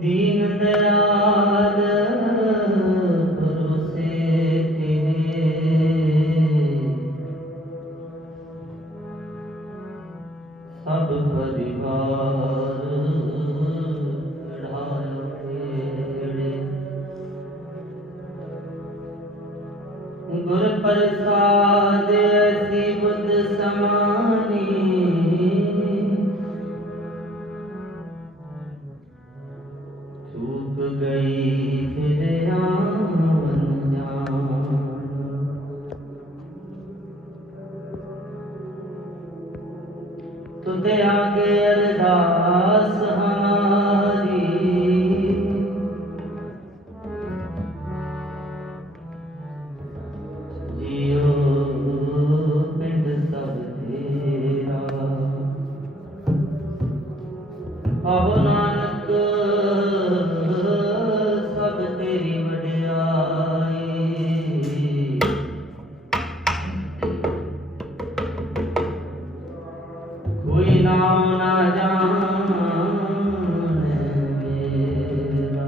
ਦੀਨ ਦਇਆਲ ਭਰੋਸੇ ਤੇਰੇ ਸਭ ਪਰਿਵਾਰ ਢਾਲ ਗੁਰ ਪ੍ਰਸਾਦ गई फिर आ ਨਾਮ ਨਾ ਜਾਣੈ ਮੇਰਾ।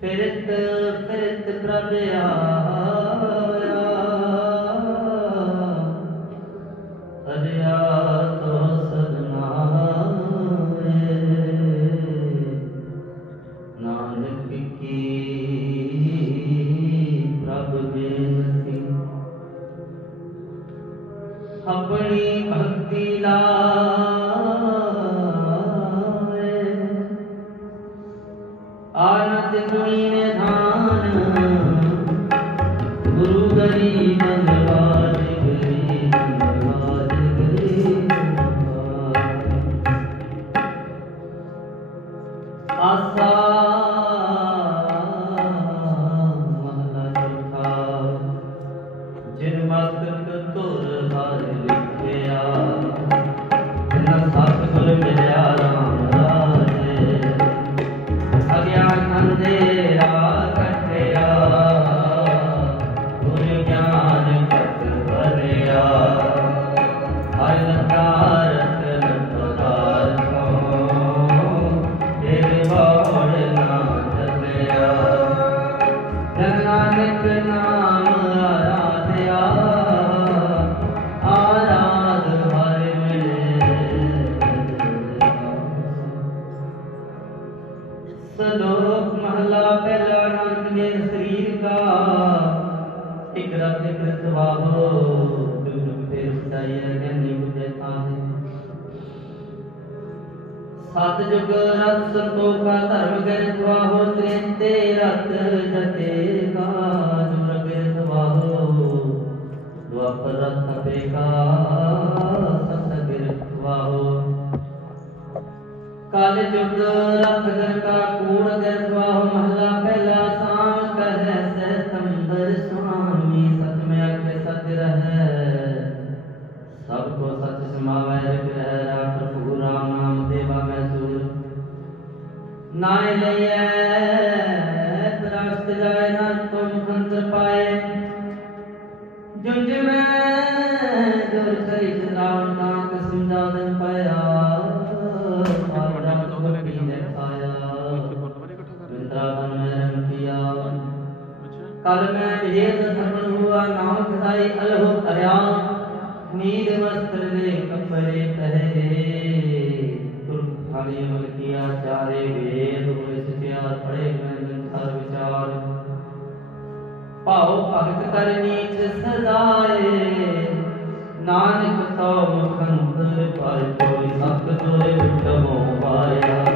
ਫਿਰਤ ਫਿਰਤ ਪ੍ਰਭ ਆਇਆ ਗੁਰੂ ਗਰੀਬ रखा हो फिर उसका यह ज्ञानी हो जाता है सत जुग रत संतों का धर्म ग्रंथवा हो, त्रेते रत जते का जुर ग्रंथवा हो। द्वापर रथ पे का सतगिरथवा हो। काल जुग रथ गर का कूड़ ग्रंथवा हो, महला पहला शाम कह सितंबर सो ਸਰੀ ਸਦਾਵਨ ਨਾਮ ਸਮਝਾਦਨ ਪਾਇਆ। ਆਰਡਮ ਤੁਮ ਪੀਨੇ ਪਾਇਆ। ਵ੍ਰਿੰਦਾਵਨ ਮੈਂ ਰਮਿਆ ਕਲ ਮੈਂ ਵਿਜੇਤ ਧਰਮਨ ਹੁਆ ਨਾਮ ਖਦਾਈ ਅਲਹੁ ਅਰਿਆ। ਨੀਦ ਵਸਤਰ ਦੇ ਕੱਪੜੇ ਪਹਿਰੇ ਤੁਰ ਖਾਲੀ ਅਮਲ ਕੀਆ ਚਾਰੇ ਵੇਦ ਹੋਏ ਸਚਿਆਰ ਪੜੇ ਮੈਂ ਸੰਸਾਰ ਵਿਚਾਰ। ਭਾਉ ਭਗਤ ਕਰ ਨੀਚ ਸਦਾਏ। ਨਾਨਕ ਸੋ ਮੁਖੰਦ ਪਰ ਕੋਈ ਸਤ ਤੋਰੇ ਉਤਮੋ ਪਾਇਆ।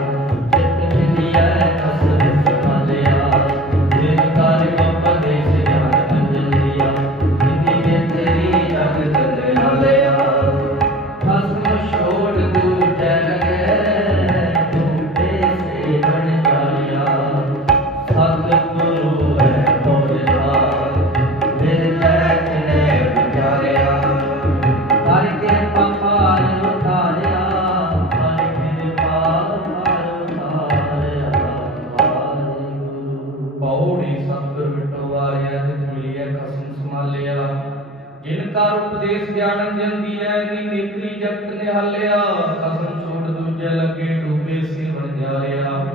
ਜਿਨ ਕਰ ਉਪਦੇਸ਼ ਗਿਆਨ ਲੱਗੇ, ਡੂਬੇ ਸਿਵਣ ਜਾਰਿਆ।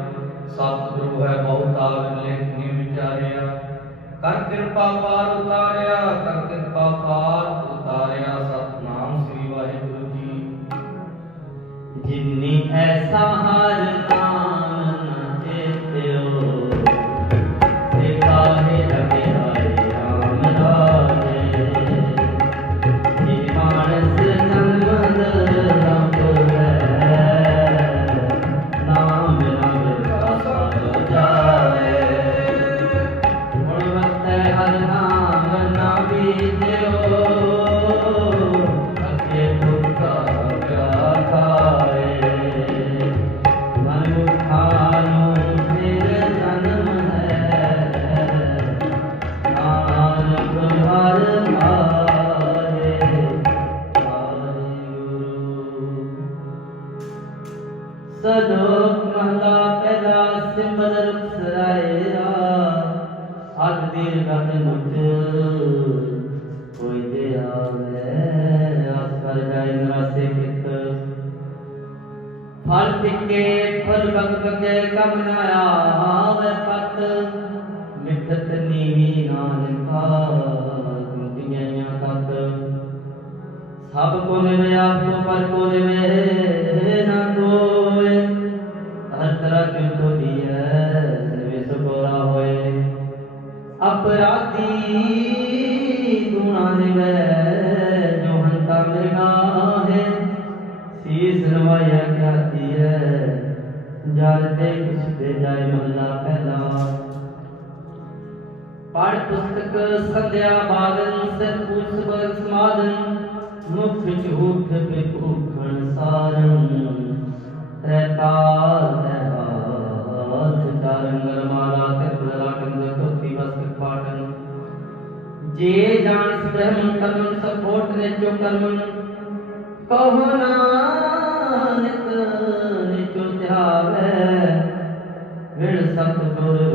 ਸਤਿਗੁਰੂ ਹੈ ਬਹੁਤਾ ਲੇਖਨੀ ਵਿਚਾਰਿਆ। ਕਰ ਕਿਰਪਾ ਪਾਰ ਉਤਾਰਿਆ, ਕਰ ਕਿਰਪਾ ਪਾਰ ਉਤਾਰਿਆ, ਸਤਨਾਮ ਸ੍ਰੀ ਵਾਹਿਗੁਰੂ ਜੀ। ਜਿਨੀ ਐਸਾ ਹਰ ਫਲ ਟਿਕੇ ਫਲ ਬਗ ਬਗੇ ਕਮ ਆਵੇ ਪਤ। ਮਿਠਤ ਨੀਵੀ ਨਾਨਕਾ ਗੁੰਤੀਆਂ ਤਤ ਸਭ ਕੋ ਨਿਵੇ ਆਪੋ ਪਰ ਕੋ ਨਿਵੇ ਨਾ ਕੋਏ ਹਰ ਤਰ੍ਹਾਂ ਕਿਉ ਤੋ ਦੀਐ ਨਿਵੇ ਸੋਰਾ ਹੋਏ। ਅਪਰਾਧੀ ਗੁਣਾ ਨਿਵੇ, ਜੋ ਹੰਤਾ ਮਿਲਣਾ शीस रवा यह कहती है। जानते कुछ दे जाए मल्ला पहला। पाठ पुस्तक संध्या बादन सर पूछ बर समादन मुख झूठ पिकूखण सारन रहता जे जान ब्रह्म कर्म सपोर्ट ने जो कर्म कहो ना ਸਤ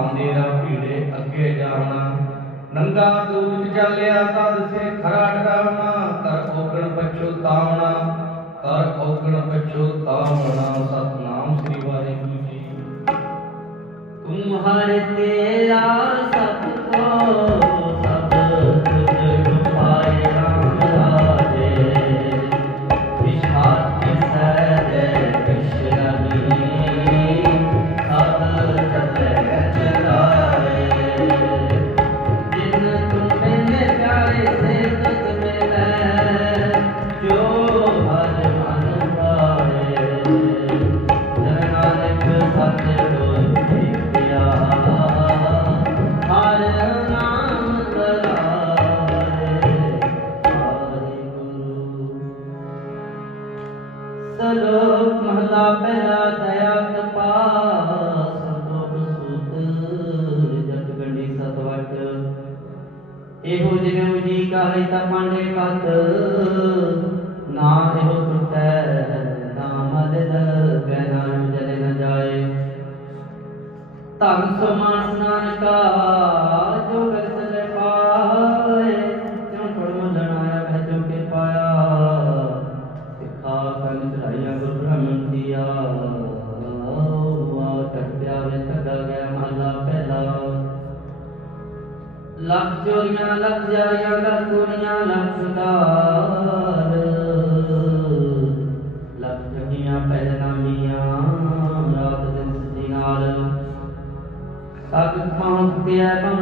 ਮਨ ਭਾਵ ਭੀੜੇ ਅੱਗੇ ਜਾਣਾ ਨੰਗਾ ਦੂਤ ਚੱਲਿਆ ਤਾਂ ਇਹੋ ਜਿਨਿ ਜੀ ਕਾਹੇ ਤਾਂ ਪਾਂਡੇ ਕਤ ਨਾ ਇਹੋ ਟੁੱਟੈ ਨਾ ਮਦਦ ਗੈ ਜਲੇ ਨ ਜਾਏ। ਧਨ ਸਮਾਨ ਨਾਨਕਾ partidas con